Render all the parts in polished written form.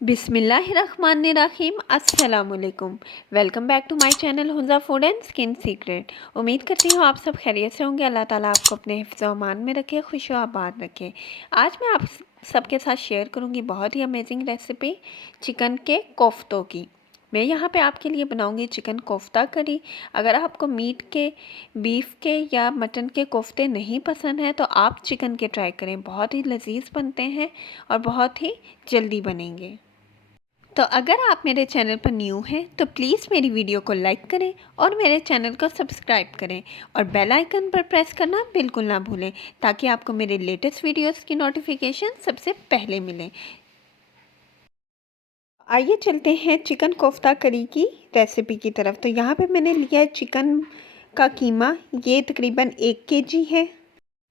बिस्मिल्लाहिर्रहमानिर्रहीम अस्सलामुअलैकुम। Welcome back to my channel Hunza food and skin secret. उम्मीद करती हूँ आप सब खैरियत से होंगे। अल्लाह ताला आपको अपने हिफ्ज़ व अमान में रखे, खुश व आबाद रखे। आज मैं आप सबके साथ शेयर करूँगी बहुत ही अमेजिंग रेसिपी चिकन के कोफ्तों की। मैं यहाँ पे आपके लिए बनाऊँगी चिकन कोफ्ता करी। अगर आपको मीट के, बीफ के या मटन के कोफ्ते नहीं पसंद हैं तो आप चिकन के ट्राई करें, बहुत ही लजीज बनते हैं और बहुत ही जल्दी बनेंगे। तो अगर आप मेरे चैनल पर न्यू हैं तो प्लीज़ मेरी वीडियो को लाइक करें और मेरे चैनल को सब्सक्राइब करें और बेल आइकन पर प्रेस करना बिल्कुल ना भूलें ताकि आपको मेरे लेटेस्ट वीडियोस की नोटिफिकेशन सबसे पहले मिले। आइए चलते हैं चिकन कोफ्ता करी की रेसिपी की तरफ। तो यहाँ पे मैंने लिया है चिकन का कीमा, ये तकरीबन 1 केजी है।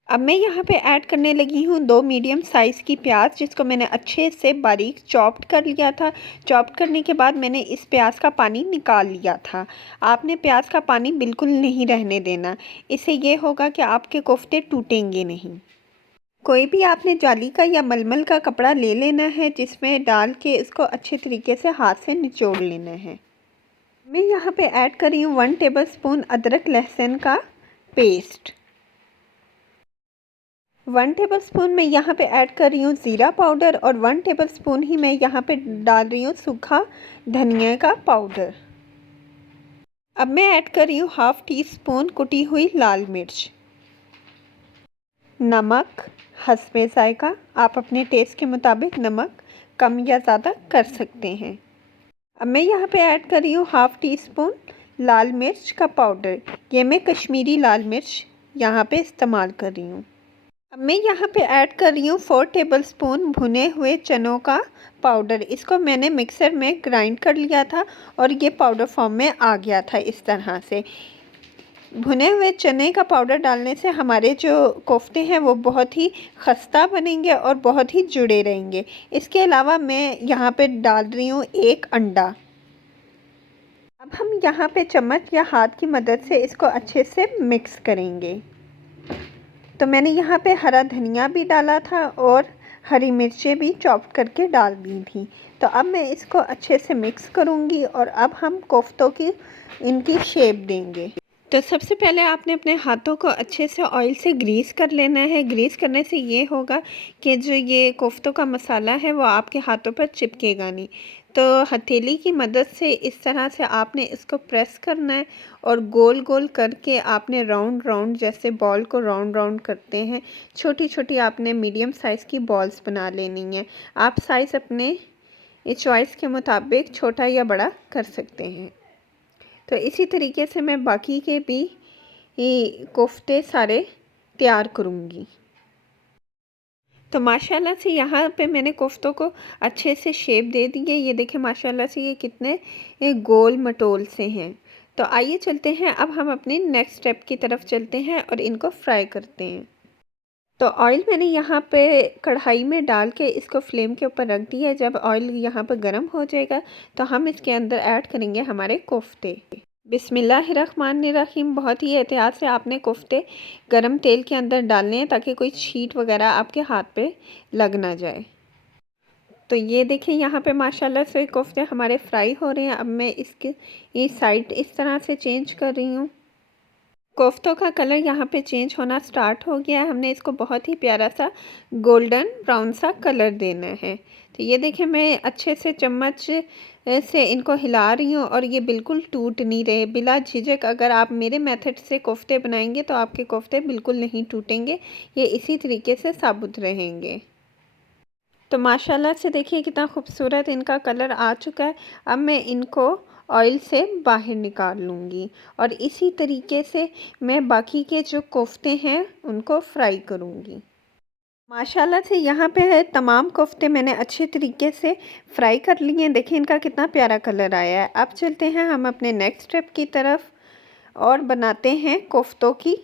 अब मैं यहाँ पे ऐड करने लगी हूँ 2 मीडियम साइज़ की प्याज, जिसको मैंने अच्छे से बारीक चॉप्ड कर लिया था। चॉप्ड करने के बाद मैंने इस प्याज का पानी निकाल लिया था। आपने प्याज का पानी बिल्कुल नहीं रहने देना, इससे ये होगा कि आपके कोफ्ते टूटेंगे नहीं। कोई भी आपने जाली का या मलमल का कपड़ा ले लेना है, जिसमें डाल के इसको अच्छे तरीके से हाथ से निचोड़ लेना है। मैं यहाँ पे ऐड कर रही हूँ 1 टेबलस्पून अदरक लहसुन का पेस्ट। 1 टेबलस्पून मैं यहाँ पे ऐड कर रही हूँ ज़ीरा पाउडर और 1 टेबलस्पून ही मैं यहाँ पे डाल रही हूँ सूखा धनिया का पाउडर। अब मैं ऐड कर रही हूँ हाफ़ टी स्पून कुटी हुई लाल मिर्च। नमक हस्बे ज़ायक़ा, आप अपने टेस्ट के मुताबिक नमक कम या ज़्यादा कर सकते हैं। अब मैं यहाँ पे ऐड कर रही हूँ हाफ़ टी स्पून लाल मिर्च का पाउडर। ये मैं कश्मीरी लाल मिर्च यहाँ पे इस्तेमाल कर रही हूँ। अब मैं यहाँ पे ऐड कर रही हूँ 4 टेबलस्पून भुने हुए चनों का पाउडर। इसको मैंने मिक्सर में ग्राइंड कर लिया था और ये पाउडर फॉर्म में आ गया था इस तरह से। भुने हुए चने का पाउडर डालने से हमारे जो कोफ्ते हैं वो बहुत ही खस्ता बनेंगे और बहुत ही जुड़े रहेंगे। इसके अलावा मैं यहाँ पे डाल रही हूँ 1 अंडा। अब हम यहाँ पे चम्मच या हाथ की मदद से इसको अच्छे से मिक्स करेंगे। तो मैंने यहाँ पे हरा धनिया भी डाला था और हरी मिर्चें भी चॉप करके डाल दी थी। तो अब मैं इसको अच्छे से मिक्स करूँगी और अब हम कोफ्तों की इनकी शेप देंगे। तो सबसे पहले आपने अपने हाथों को अच्छे से ऑयल से ग्रीस कर लेना है। ग्रीस करने से ये होगा कि जो ये कोफ्तों का मसाला है वो आपके हाथों पर चिपकेगा नहीं। तो हथेली की मदद से इस तरह से आपने इसको प्रेस करना है और गोल गोल करके आपने राउंड राउंड, जैसे बॉल को राउंड राउंड करते हैं, छोटी छोटी आपने मीडियम साइज़ की बॉल्स बना लेनी है। आप साइज़ अपने चॉइस के मुताबिक छोटा या बड़ा कर सकते हैं। तो इसी तरीके से मैं बाकी के भी कोफ्ते सारे तैयार करूँगी। तो माशाल्लाह से यहाँ पे मैंने कोफ्तों को अच्छे से शेप दे दी है। ये देखें माशाल्लाह से ये कितने गोल मटोल से हैं। तो आइए चलते हैं, अब हम अपने नेक्स्ट स्टेप की तरफ चलते हैं और इनको फ्राई करते हैं। तो ऑयल मैंने यहाँ पे कढ़ाई में डाल के इसको फ्लेम के ऊपर रख दिया है। जब ऑयल यहाँ पर गर्म हो जाएगा तो हम इसके अंदर ऐड करेंगे हमारे कोफ्ते। बिस्मिल्लाहिर्रहमानिर्रहीम। बहुत ही एहतियात से आपने कोफ्ते गरम तेल के अंदर डालने हैं ताकि कोई शीट वगैरह आपके हाथ पे लग ना जाए। तो ये देखें यहाँ पे माशाल्लाह से कोफ्ते हमारे फ्राई हो रहे हैं। अब मैं इसके ये साइड इस तरह से चेंज कर रही हूँ। कोफ्तों का कलर यहाँ पे चेंज होना स्टार्ट हो गया है। हमने इसको बहुत ही प्यारा सा गोल्डन ब्राउन सा कलर देना है। तो ये देखें मैं अच्छे से चम्मच से इनको हिला रही हूँ और ये बिल्कुल टूट नहीं रहे। बिला झिझक अगर आप मेरे मेथड से कोफ्ते बनाएंगे तो आपके कोफ्ते बिल्कुल नहीं टूटेंगे, ये इसी तरीके से साबुत रहेंगे। तो माशाल्लाह से देखिए कितना खूबसूरत इनका कलर आ चुका है। अब मैं इनको ऑयल से बाहर निकाल लूँगी और इसी तरीके से मैं बाकी के जो कोफ्ते हैं उनको फ्राई करूँगी। माशाल्लाह से यहाँ पे है तमाम कोफ्ते मैंने अच्छे तरीके से फ्राई कर लिए हैं। देखिए इनका कितना प्यारा कलर आया है। अब चलते हैं हम अपने नेक्स्ट स्टेप की तरफ और बनाते हैं कोफ्तों की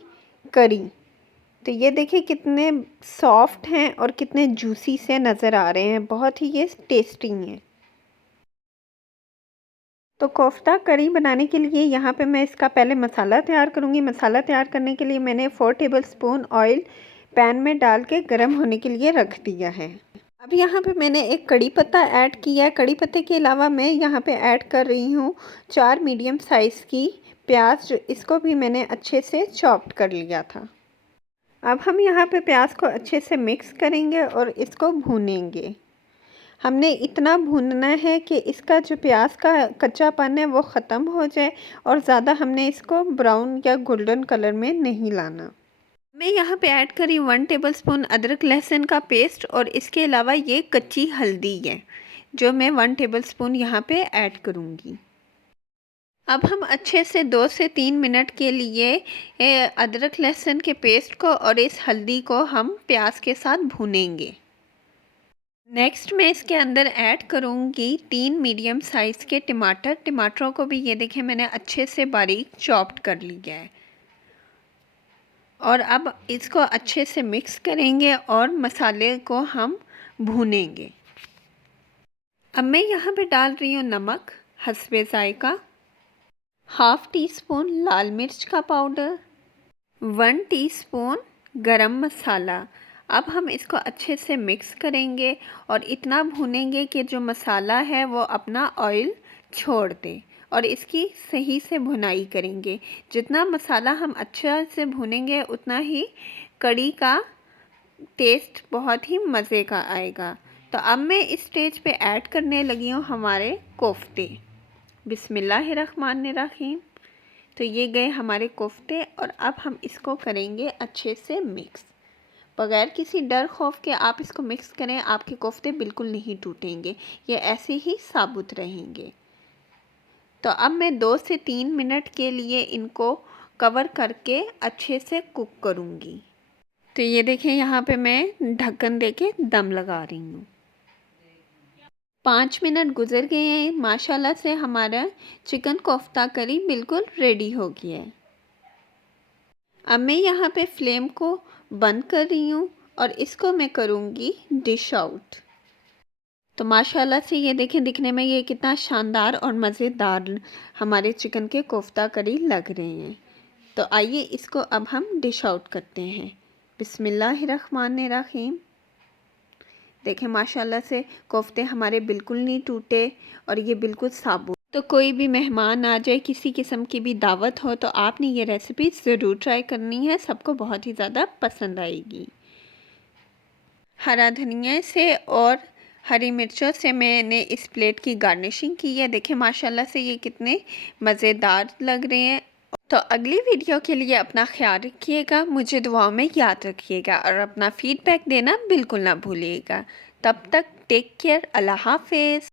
करी। तो ये देखिए कितने सॉफ्ट हैं और कितने जूसी से नज़र आ रहे हैं, बहुत ही ये टेस्टी हैं। तो कोफ्ता करी बनाने के लिए यहाँ पे मैं इसका पहले मसाला तैयार करूँगी। मसाला तैयार करने के लिए मैंने 4 टेबलस्पून ऑयल पैन में डाल के गर्म होने के लिए रख दिया है। अब यहाँ पे मैंने एक कड़ी पत्ता ऐड किया है। कड़ी पत्ते के अलावा मैं यहाँ पे ऐड कर रही हूँ 4 मीडियम साइज़ की प्याज, इसको भी मैंने अच्छे से चॉप्ड कर लिया था। अब हम यहाँ पे प्याज को अच्छे से मिक्स करेंगे और इसको भूनेंगे। हमने इतना भूनना है कि इसका जो प्याज का कच्चापन है वो ख़त्म हो जाए और ज़्यादा हमने इसको ब्राउन या गोल्डन कलर में नहीं लाना। मैं यहाँ पे ऐड करी 1 टेबलस्पून अदरक लहसुन का पेस्ट और इसके अलावा ये कच्ची हल्दी है जो मैं 1 टेबलस्पून यहाँ पे ऐड करूँगी। अब हम अच्छे से 2 से 3 मिनट के लिए अदरक लहसुन के पेस्ट को और इस हल्दी को हम प्याज के साथ भूनेंगे। नेक्स्ट मैं इसके अंदर ऐड करूँगी 3 मीडियम साइज़ के टमाटरों को भी ये देखें मैंने अच्छे से बारीक चॉप्ड कर लिया है। और अब इसको अच्छे से मिक्स करेंगे और मसाले को हम भूनेंगे। अब मैं यहाँ पे डाल रही हूँ नमक हस्बे ज़ायका, हाफ़ टी स्पून लाल मिर्च का पाउडर, 1 टीस्पून गरम मसाला। अब हम इसको अच्छे से मिक्स करेंगे और इतना भूनेंगे कि जो मसाला है वो अपना ऑयल छोड़ दे और इसकी सही से भुनाई करेंगे। जितना मसाला हम अच्छा से भूनेंगे उतना ही कड़ी का टेस्ट बहुत ही मज़े का आएगा। तो अब मैं इस स्टेज पे ऐड करने लगी हूँ हमारे कोफ्ते। बिस्मिल्लाहिर्रहमानिर्रहीम। तो ये गए हमारे कोफ्ते और अब हम इसको करेंगे अच्छे से मिक्स। बगैर किसी डर खौफ के आप इसको मिक्स करें, आपके कोफ्ते बिल्कुल नहीं टूटेंगे, ये ऐसे ही साबुत रहेंगे। तो अब मैं 2 से 3 मिनट के लिए इनको कवर करके अच्छे से कुक करूँगी। तो ये देखें यहाँ पे मैं ढक्कन देके दम लगा रही हूँ। 5 मिनट गुज़र गए हैं। माशाल्लाह से हमारा चिकन कोफ्ता करी बिल्कुल रेडी हो गया है। अब मैं यहाँ पे फ्लेम को बंद कर रही हूँ और इसको मैं करूँगी डिश आउट। तो माशाल्लाह से ये देखें दिखने में ये कितना शानदार और मज़ेदार हमारे चिकन के कोफ्ता करी लग रहे हैं। तो आइए इसको अब हम डिश आउट करते हैं। बिस्मिल्लाहिर्रहमानिर्रहीम। देखें माशाल्लाह से कोफ्ते हमारे बिल्कुल नहीं टूटे और ये बिल्कुल साबुत। तो कोई भी मेहमान आ जाए, किसी किस्म की भी दावत हो, तो आपने ये रेसिपी ज़रूर ट्राई करनी है, सबको बहुत ही ज़्यादा पसंद आएगी। हरा धनिया से और हरी मिर्चों से मैंने इस प्लेट की गार्निशिंग की है। देखें माशाल्लाह से ये कितने मज़ेदार लग रहे हैं। तो अगली वीडियो के लिए अपना ख्याल रखिएगा, मुझे दुआओं में याद रखिएगा और अपना फ़ीडबैक देना बिल्कुल ना भूलिएगा। तब तक टेक केयर, अल्लाह हाफ़िज़।